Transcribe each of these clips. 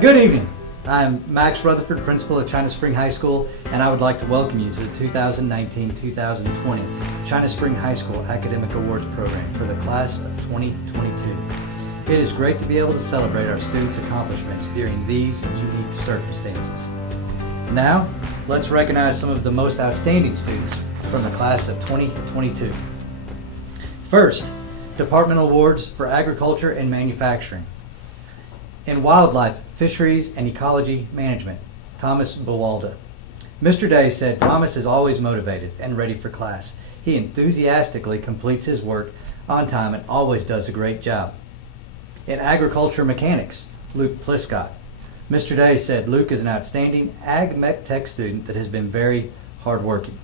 Good evening. I'm Max Rutherford, principal of China Spring High School, and I would like to welcome you to the 2019-2020 China Spring High School Academic Awards Program for the class of 2022. It is great to be able to celebrate our students' accomplishments during these unique circumstances. Now, let's recognize some of the most outstanding students from the class of 2022. First, Departmental Awards for Agriculture and Manufacturing. In Wildlife, Fisheries, and Ecology Management, Thomas Bowalda. Mr. Day said Thomas is always motivated and ready for class. He enthusiastically completes his work on time and always does a great job. In Agriculture Mechanics, Luke Pliscott. Mr. Day said Luke is an outstanding Ag Mech Tech student that has been very hardworking.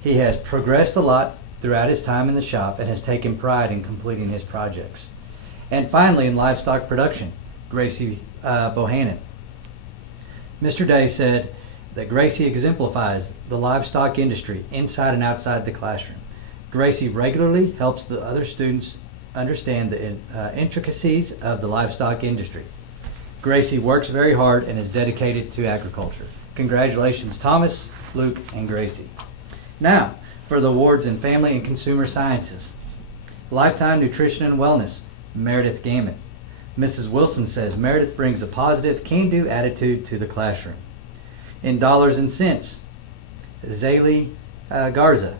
He has progressed a lot throughout his time in the shop and has taken pride in completing his projects. And finally, in Livestock Production, Gracie Bohannon. Mr. Day said that Gracie exemplifies the livestock industry inside and outside the classroom. Gracie regularly helps the other students understand the intricacies of the livestock industry. Gracie works very hard and is dedicated to agriculture. Congratulations, Thomas, Luke, and Gracie. Now, for the awards in Family and Consumer Sciences. Lifetime Nutrition and Wellness, Meredith Gammon. Mrs. Wilson says Meredith brings a positive, can-do attitude to the classroom. In Dollars and Cents, Zaylee Garza.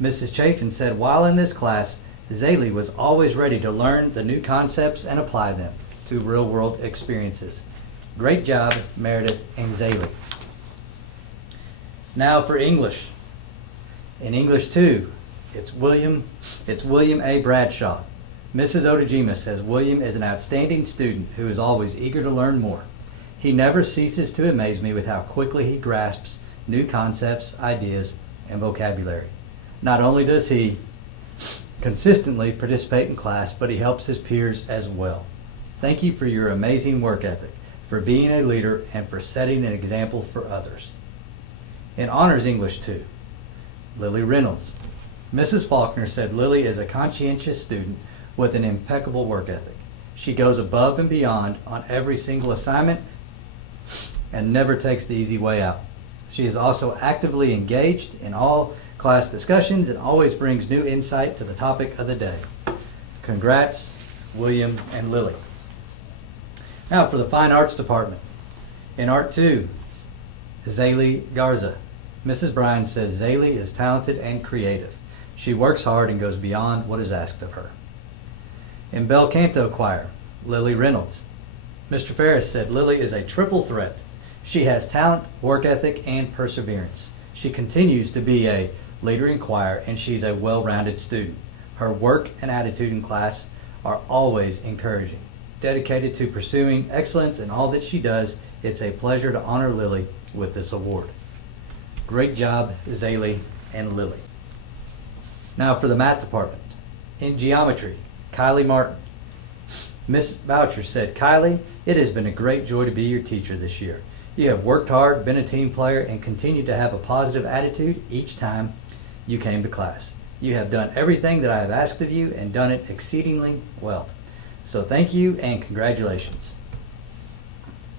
Mrs. Chafin said while in this class, Zaylee was always ready to learn the new concepts and apply them to real-world experiences. Great job, Meredith and Zaylee. Now for English. In English 2, it's William A. Bradshaw. Mrs. Odejima says William is an outstanding student who is always eager to learn more. He never ceases to amaze me with how quickly he grasps new concepts, ideas, and vocabulary. Not only does he consistently participate in class, but he helps his peers as well. Thank you for your amazing work ethic, for being a leader, and for setting an example for others. In Honors English 2, Lily Reynolds. Mrs. Faulkner said Lily is a conscientious student with an impeccable work ethic. She goes above and beyond on every single assignment and never takes the easy way out. She is also actively engaged in all class discussions and always brings new insight to the topic of the day. Congrats, William and Lily. Now for the Fine Arts Department. In Art 2, Zaylee Garza. Mrs. Bryan says Zaylee is talented and creative. She works hard and goes beyond what is asked of her. In Bel Canto Choir, Lily Reynolds. Mr. Ferris said Lily is a triple threat. She has talent, work ethic, and perseverance. She continues to be a leader in choir, and she's a well-rounded student. Her work and attitude in class are always encouraging. Dedicated to pursuing excellence in all that she does, it's a pleasure to honor Lily with this award. Great job, Zaylee and Lily. Now for the Math Department. In Geometry, Kylie Martin. Miss Boucher said, Kylie, it has been a great joy to be your teacher this year. You have worked hard, been a team player, and continued to have a positive attitude each time you came to class. You have done everything that I have asked of you and done it exceedingly well. So thank you and congratulations.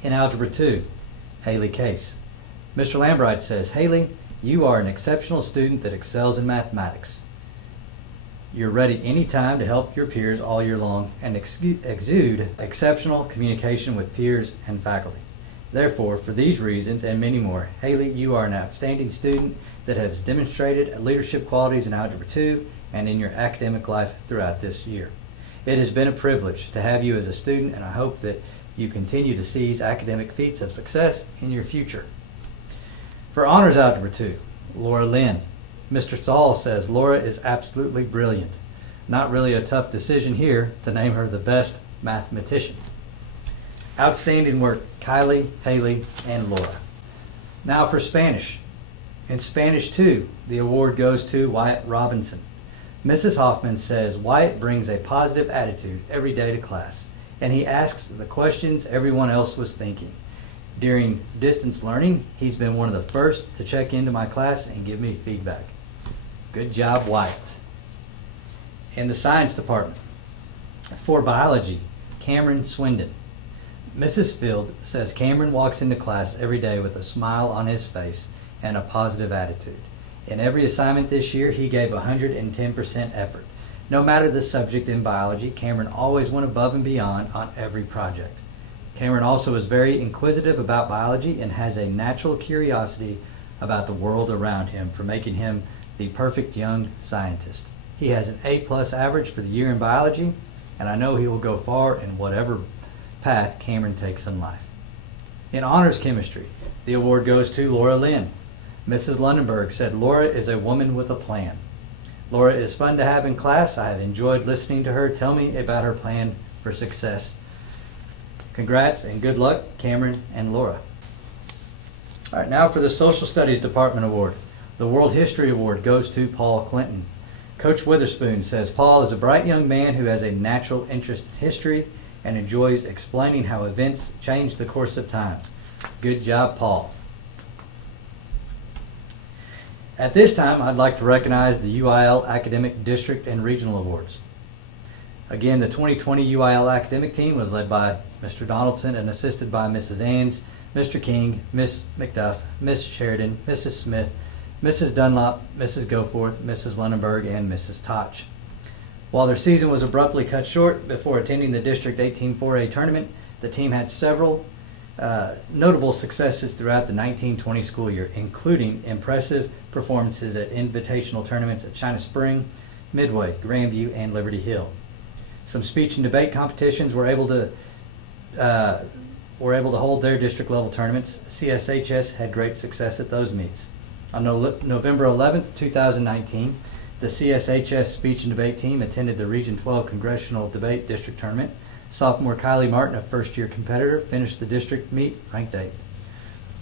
In Algebra 2, Haley Case. Mr. Lambright says, Haley, you are an exceptional student that excels in mathematics. You're ready anytime to help your peers all year long and exude exceptional communication with peers and faculty. Therefore, for these reasons and many more, Haley, you are an outstanding student that has demonstrated leadership qualities in Algebra 2 and in your academic life throughout this year. It has been a privilege to have you as a student, and I hope that you continue to seize academic feats of success in your future. For Honors Algebra 2, Laura Lynn. Mr. Stahl says Laura is absolutely brilliant. Not really a tough decision here to name her the best mathematician. Outstanding work, Kylie, Haley, and Laura. Now for Spanish. In Spanish 2, the award goes to Wyatt Robinson. Mrs. Hoffman says Wyatt brings a positive attitude every day to class, and he asks the questions everyone else was thinking. During distance learning, he's been one of the first to check into my class and give me feedback. Good job, Wyatt. In the Science Department, for Biology, Cameron Swindon. Mrs. Field says Cameron walks into class every day with a smile on his face and a positive attitude. In every assignment this year, he gave 110% effort. No matter the subject in biology, Cameron always went above and beyond on every project. Cameron also is very inquisitive about biology and has a natural curiosity about the world around him, for making him the perfect young scientist. He has an A+ average for the year in biology, and I know he will go far in whatever path Cameron takes in life. In honors chemistry, the award goes to Laura Lynn. Mrs. Lundenberg said Laura is a woman with a plan. Laura is fun to have in class. I have enjoyed listening to her tell me about her plan for success. Congrats and good luck, Cameron and Laura. All right, now for the Social Studies Department Award. The World History Award goes to Paul Clinton. Coach Witherspoon says Paul is a bright young man who has a natural interest in history and enjoys explaining how events change the course of time. Good job, Paul. At this time, I'd like to recognize the UIL Academic District and Regional Awards. Again, the 2020 UIL academic team was led by Mr. Donaldson and assisted by Mrs. Ains, Mr. King, Miss McDuff, Miss Sheridan, Mrs. Smith, Mrs. Dunlop, Mrs. Goforth, Mrs. Lundenberg, and Mrs. Toch. While their season was abruptly cut short before attending the District 18 4A tournament, the team had several notable successes throughout the 1920 school year, including impressive performances at invitational tournaments at China Spring, Midway, Grandview, and Liberty Hill. Some speech and debate competitions were able to hold their district level tournaments. CSHS had great success at those meets. On November 11th, 2019, the CSHS speech and debate team attended the Region 12 Congressional Debate District Tournament. Sophomore Kylie Martin, a first-year competitor, finished the district meet ranked 8th.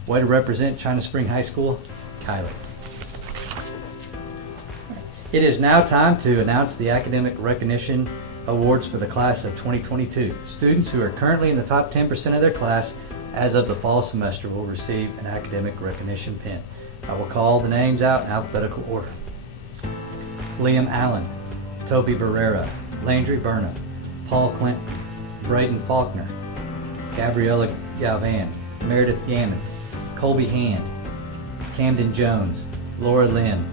Way to represent China Spring High School, Kylie. It is now time to announce the Academic Recognition Awards for the class of 2022. Students who are currently in the top 10% of their class as of the fall semester will receive an academic recognition pin. I will call the names out in alphabetical order. Liam Allen, Toby Barrera, Landry Burnham, Paul Clinton, Braden Faulkner, Gabriella Galvan, Meredith Gammon, Colby Hand, Camden Jones, Laura Lynn,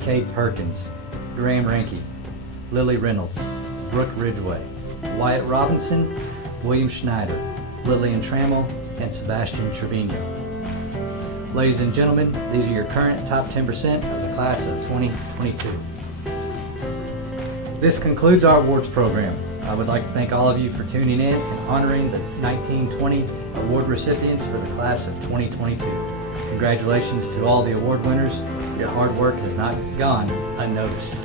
Cade Perkins, Graham Ranke, Lily Reynolds, Brooke Ridgway, Wyatt Robinson, William Schneider, Lillian Trammell, and Sebastian Trevino. Ladies and gentlemen, these are your current top 10% of the class of 2022. This concludes our awards program. I would like to thank all of you for tuning in and honoring the 1920 award recipients for the class of 2022. Congratulations to all the award winners. Your hard work has not gone unnoticed.